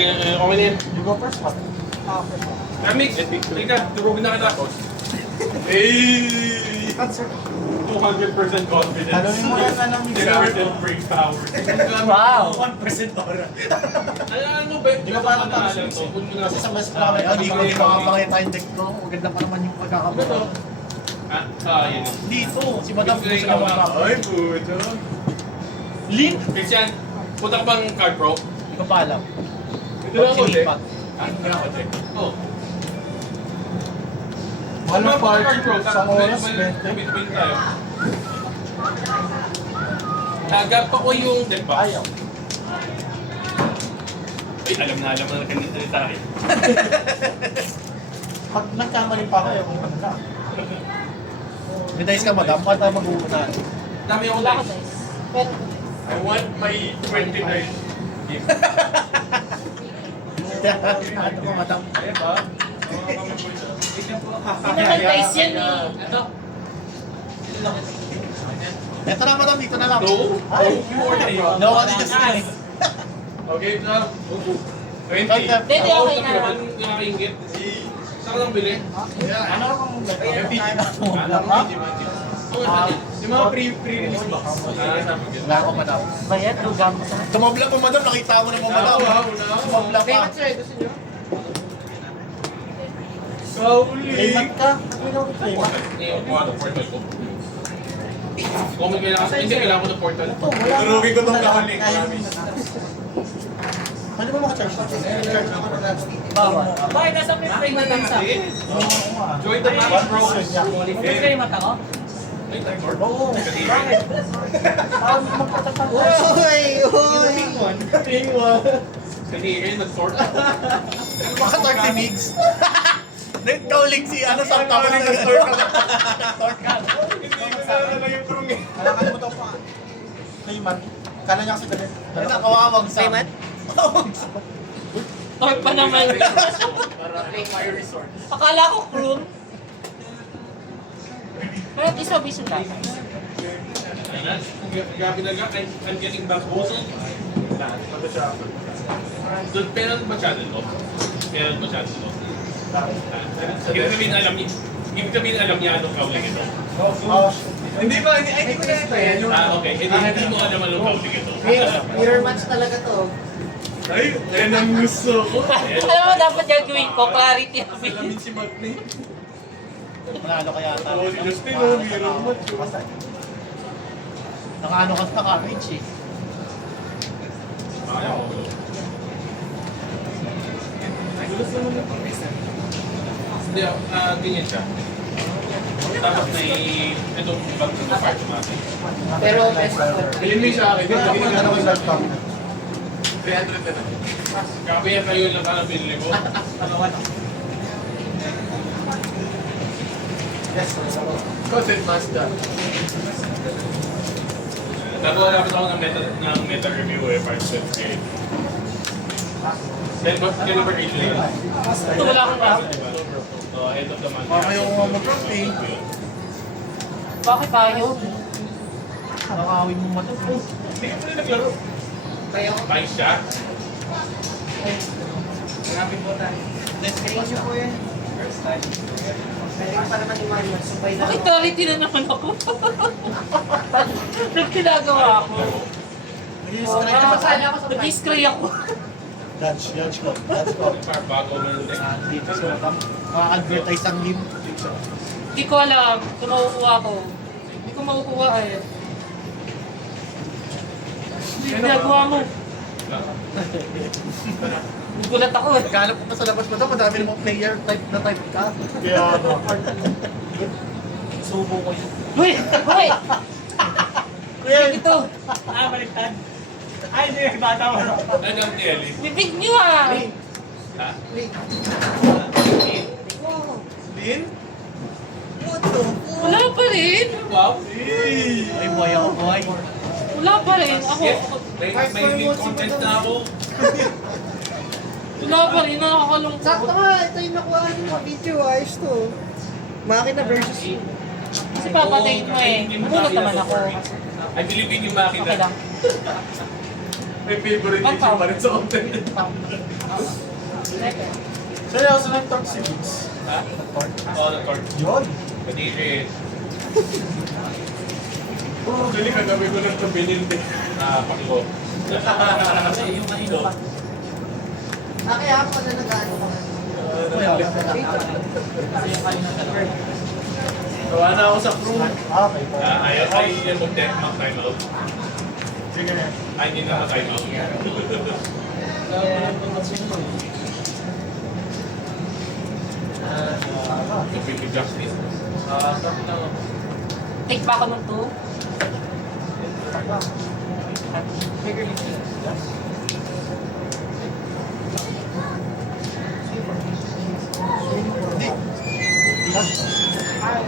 Okay na yan. You go first, what? First one. Mix, tika, turugin na kita. Hey! Answer. 200% confidence. Tanungin mo yan, ano, Mix. Generative brain power. Wow! 1% aura. Ano ba? Di ba parang alam to? Kung mo na Kasi sa mas marami, hindi ko yung makapakita yung deck ko. Maganda pa naman yung pagkakabuto. Yun. Dito, si Madam gusto niya makapakita. Ay, puto. Link? Christian, punta ka bang card pro? Hindi ko pa alam. Ito lang ako, Silipat. Ito lang ako, Oh. Ano party card pro? sa oras, Between tayo. Agap ako yung deck box. Ayaw. Ay, alam na kanina tayo. Pag nagkamali pa ako, ayaw ko na. May dice ka, Madam. Paano tayo mag-uuna? Dami ako Wala ko dice. guys. Pero, I want my 29 gift. Ano ko, Madam? Ayan ba? hindi naman guys yan eh. Ano? Ito na, Madam. Dito na lang. No? Ay! You already know. No, ano just Nice. Okay, na. 20. Hindi, okay na. Nakakaingit. Saan ka lang bili? Ano kung Yung mga pre-release box. Wala ako, Madam. Bayad, lugar mo sa... Tumabla po, Madam. Nakita mo na po, Madam. Tumabla pa. Payment ka? Payment? Kuha ng portal ko. Kung may kailangan, hindi kailangan ko ng portal. Ito, wala. Turugin ko tong kahaling. Pwede mo maka-charge na? Bawal. Bakit nasa may payment lang sa akin? Join the match, bro. May payment ako? Ay, timer. Oo. Bakit? Magpatatang ka. Kanina, nag-sort. Baka 30 migs. Nag-calling si ano sa tapos nag-store ka. Nag-store ka. Kailangan mo daw pa. Payment. Kala niya kasi ganun. Ano na, kawawag sa... Payment? Or pa naman. Akala ko crew. Pero isa vision lang. Gabi na I'm getting bamboozled. Doon, pero ba channel mo? Pero ba channel mo? Ibig sabihin alam niya anong kauling ito. Hindi ko na ito yan. Okay. Hindi mo alam anong kauling ito. Mirror match talaga to. Ay, yan ang gusto ko. Alam mo dapat gagawin ko, clarity of Salamin si Magni. Manalo kaya ata. Oo, si Justin, oh, mirror match, oh. Nakaano ka sa coverage eh. Ayaw. Hindi, ganyan siya. Tapos itong bag na part natin. Pero best Bilhin mo yung sa akin. Ako na naman yung live cam. 300 na lang. Grabe yan kayo lang ka na binili ko. Yes, content master. Nagawa namin ako ng meta review part 28. Then, kailan ba release nila? Ito wala akong app. End of the month. Baka yung mag-front eh. Bakit tayo? Nakawin mo mata. Hindi ka pala naglaro. Kaya ko. Nice siya. Maraming po tayo. Thank you po yan. First time. Pwede pa naman yung mga yun. Subay na. Bakit clarity na naman ako? Nagkinagawa ako. Nag-scray ako. Dodge ko. Para bago mo yung deck. Dito sa advertise ang lim. Hindi ko alam kung makukuha ko. Hindi ko makukuha eh. Hindi ginagawa mo. Gugulat ako eh. Naghanap ko pa sa labas mo daw, madami namang player type na type ka. Kaya ano. Subo ko yun. Uy! Uy! Kuya, Ito! baliktad. Ay, hindi. Bata mo. Hanggang Kelly. Bibig niyo ah! Ha? Din? Wala pa rin! Wow! ay buhay ako, buhay. Wala pa rin! Ako! May new content na ako. Wala pa rin! Nakakalungkot! Sakto nga. Ito yung nakuha ng mga video. Ayos to. Makina versus you. Kasi papatayin mo eh. Namunod naman ako. I believe in yung Okay makina. lang. May favorite issue pa rin sa content. Second. Seryoso ng torch si Biggs. Ha? Oo, na-torch. Yun. Kadiri. Dali ka gabi ko lang ito binilde. Pakiko. Kasi yung kanina pa. Kaya ako na nag-ano ko. Kasi yung kanina talaga. Gawa na ako sa crew. Okay. Ayaw ay yan mag-death mag time out. Sige na. Ay, hindi na mag-time out. Big justice. Take pa ako ng 2.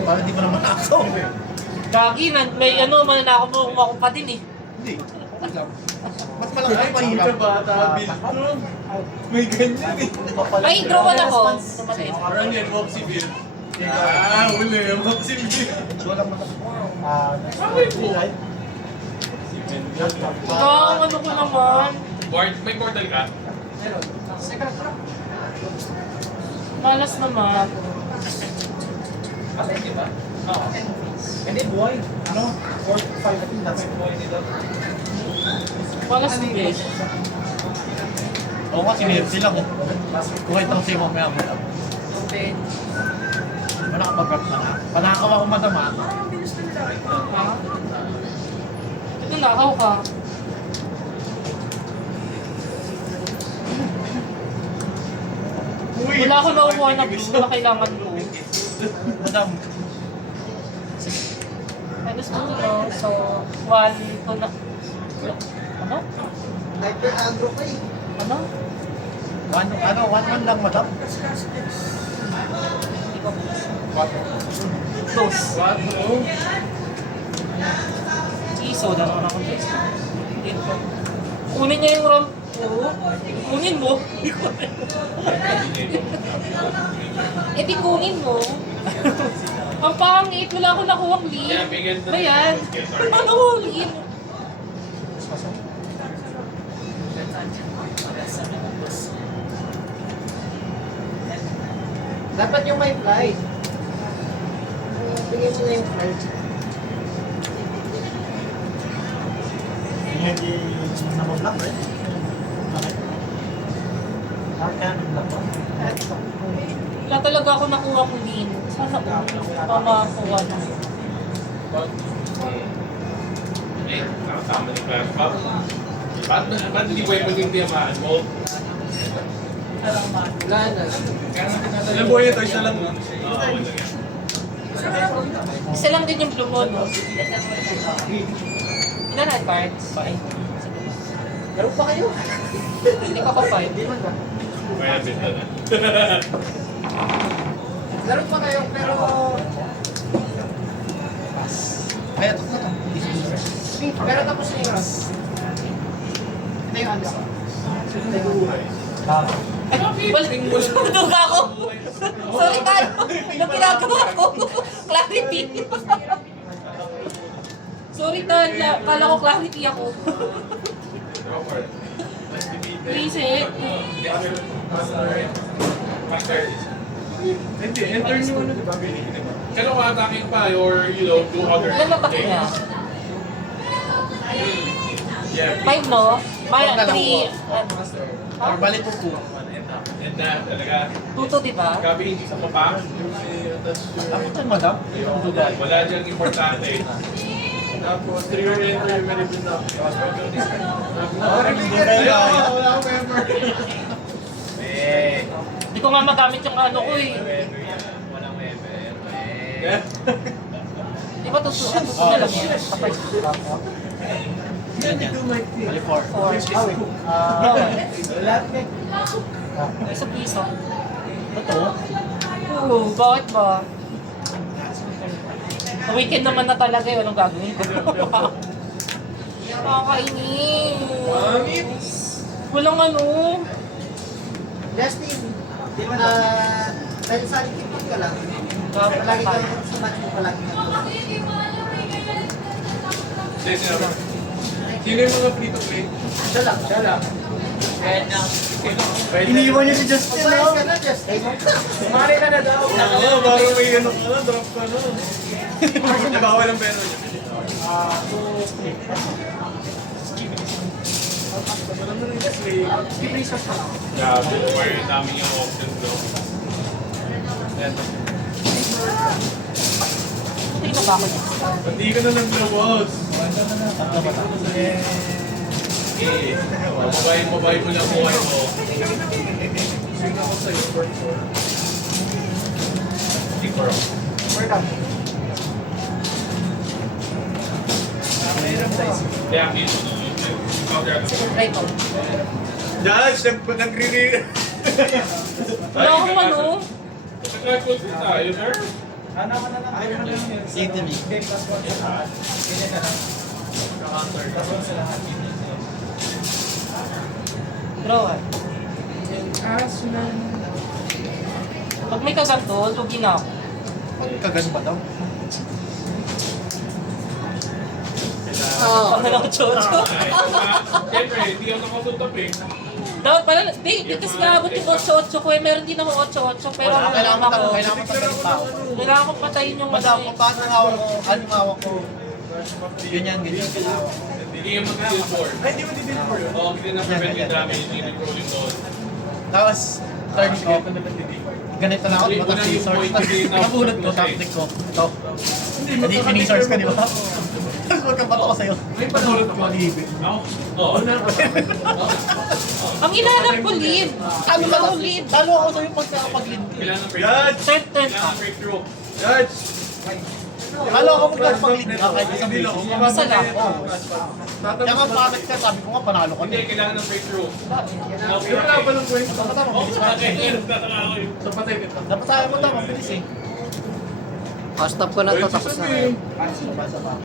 Parang di mo naman ako. Gagi, may ano, mananako mo ako pa din eh. Hindi. Mas malaki ay mahirap. bata, Bill. May ganyan eh. Ay, draw one ako. Parang yan, Moxie Bill. Uli, Moxie Bill. Wala mo Okay po. Ikaw, ano ko naman? May portal ka? Second round. Malas naman. Hindi ba? Oo. Hindi, buhay. Ano? 4, 5, I think that's buhay nito. Malas din eh. Oo nga, sinihip sila ko. Kuha itong si mamaya mo. Open. Wala ka pag-rap na na. Panakawa ko madama. Ha? Ito nakaw ka. Wala ako nakukuha na blue na kailangan ko. Madam. Alas mo no? So, 1 to na... Ano? Hyper agro ka eh. Ano? 1 lang madam. Dos. Iso, dalawa na akong dos. Hindi ko. Kunin niya yung ramp ko. Kunin mo. Eh di kunin mo. Ang pangit, wala akong nakuha clean. Bayan. Ano clean? Dapat yung may flight. Bigyan mo na yung flight. Hindi na-block, right? Okay. Kaya na-block ba? Wala talaga ako nakuha clean. Sana ko makakuha na. Eh, nakasama ni Claire pa. Ba't hindi pwede maging tiyamaan mo? Wala na. Alam mo yun, ito isa lang. Oo, wala yan. Isa lang din yung blue mo, no? Ilan na cards? 5. Laro pa kayo. Hindi ko pa 5. Hindi man ba? Kaya bita na. Laro pa kayo pero... Kaya ito na ito. Pero tapos na yung rush. Ito yung ano. Tulog ako. Sorry, Tano. Anong ginagawa ko? Clarity. Sorry, Tano. Kala ko clarity ako. Please, eh. Hindi, enter nyo ano, diba? Kailan ka attacking pa or, you know, do other Ilan na takot niya? Yeah. 5, no? May Huwag na lang 3. Or balik ko po. And na, talaga. 2 di ba? Gabi hindi sa papa. Dapat yan, madam. Wala dyan importante. Tapos, 3 or enter yung meron na. Wala akong member. Hindi ko nga magamit yung ano ko eh. Walang member. Di ba tuso na lang yan? Kapag Balik 4. 4. Isa piso. Totoo? Oo, bakit ba? Sa weekend naman na talaga yun, anong gagawin ko? Nakakainis. Walang ano. Justin, dahil sa akin tipag ka lang. Palagi ka lang sa match mo palagi ka lang. Sino yung mga free to play? Siya lang. Iniwan niya si Justin, no? Kumari ka na daw. Oo, parang may ano ka na, drop ka na. Nabawal ang pera niya. Grabe, wire namin yung option bro. Yan. Hindi na ba ako dyan? Hindi ka na naglawas. Okay. Mabay mo lang buhay mo. Swing ako sa'yo. Hindi ko rin. Kaya ang dito no. Try ko. Judge, nagre-re... Wala akong ano. Nag-record din tayo, sir. Sige, Timmy. Draw ah. Pag may kaganto, lugi na ako. Kagan ba daw? Pag nalang chocho. Siyempre, hindi ako nakasuntap eh. Dapat pala, di kasi naabot yung 8-8 ko eh. Meron din ako 8-8 pero ano Kailangan lang ako. mo tayo pa. Kailangan ko patayin yung Madam, ano eh. kung paano ang hawak ko, ano yung hawak ko? Ganyan, ganyan. Hindi ka mag-deal for. Ay, hindi mo di-deal for yun. Oo, hindi na-prevent yung damage, hindi na-rolling doon. Tapos, turn ko. Ganito na ako, di ba? Tapos scissors. Nakabunod ko, tactic ko. Ito. Hindi finisers ka, di ba? Tapos magkabato ko sa'yo. May panulot ko ang ibig. Ako? Oo. Ang hinahanap ko lead. Ano ka daw? Talo ako sa'yo pagka-pag-lead. Kailangan ng Judge! Turn. Kailangan ng breakthrough. Judge! Talo ako pag-lead ka kahit isang beses. Isa lang. Kaya nga pangit ka, sabi ko nga panalo ko. Hindi, kailangan ng breakthrough. Okay, Wala pa lang kwento. Dapat tayo, Oo, mabilis ka. okay. Nagtataka ako yun. So patay kita. Dapat tayo mo tama, mabilis eh. Stop ko na to, tapos na.